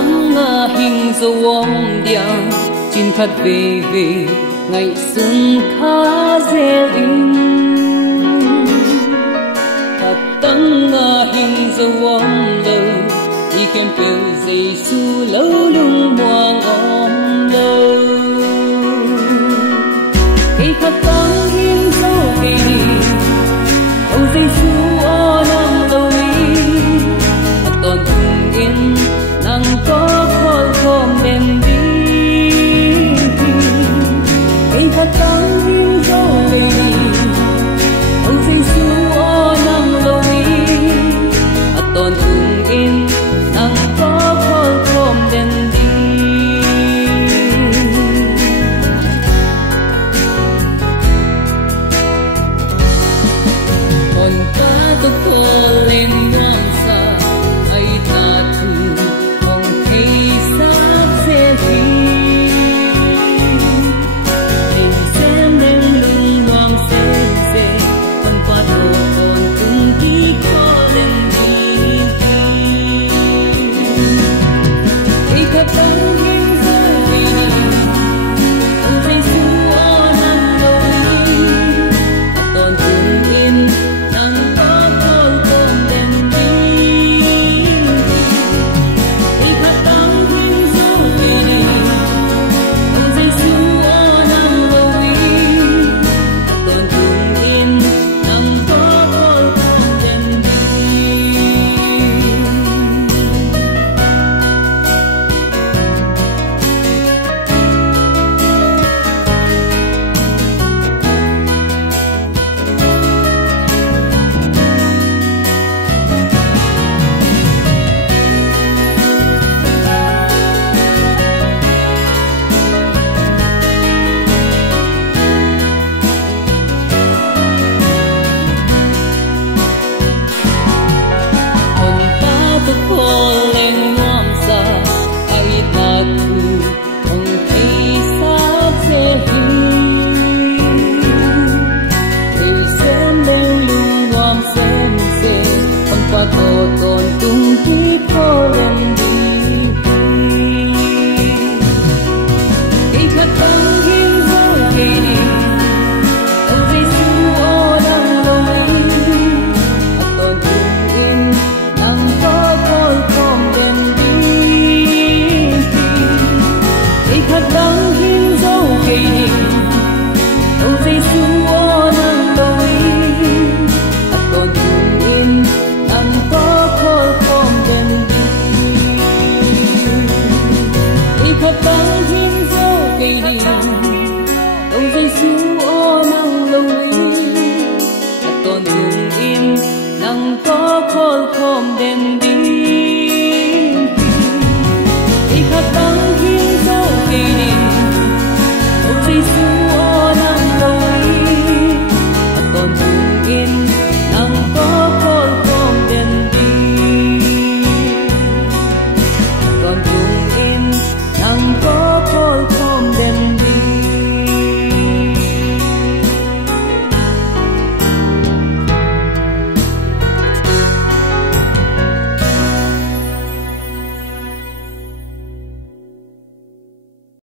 tắng hình dấu ông điang chín khát về về ngày xuân khá dễ in khát tắng hình dấu ông lâu đi kem bờ dây su lâu lung muang om lâu khi khát tắng hình dấu về ông dây su o nang lâu toàn cùng yên nang có khói khom đêm đi khi khát tắng hình dấu về ông dây su o nang lâu toàn cùng yên nang có khói khom đêm đi còn ta tôi có lên ngang xa ai ta thu không thấy xác dễ đi tình xem nên lưng hoang xem dễ còn qua đồ còn từng đi có lên đi khi khát tắng hình dấu về ông dây su o nang lâu toàn cùng yên nang có khói khom đêm đi khi khát tắng hình dấu về ông dây su o nang lâu toàn cùng yên nang có khói khom đêm đi còn ta tôi có lên ngang xa ai ta thu không thấy xác dễ đi người xem lên lưng hoang xem dễ còn qua cổ còn tung đi có lên đi khi khát tắng hình dấu về ông dây su o nang lâu toàn cùng yên nang có khói khom đêm đi khi khát tắng hình dấu về ông dây su o nang lâu toàn cùng yên nang có khói khom đêm đi khi khát tắng hình dấu về ông dây su o nang lâu toàn cùng yên nang có khói khom đêm đi khi khát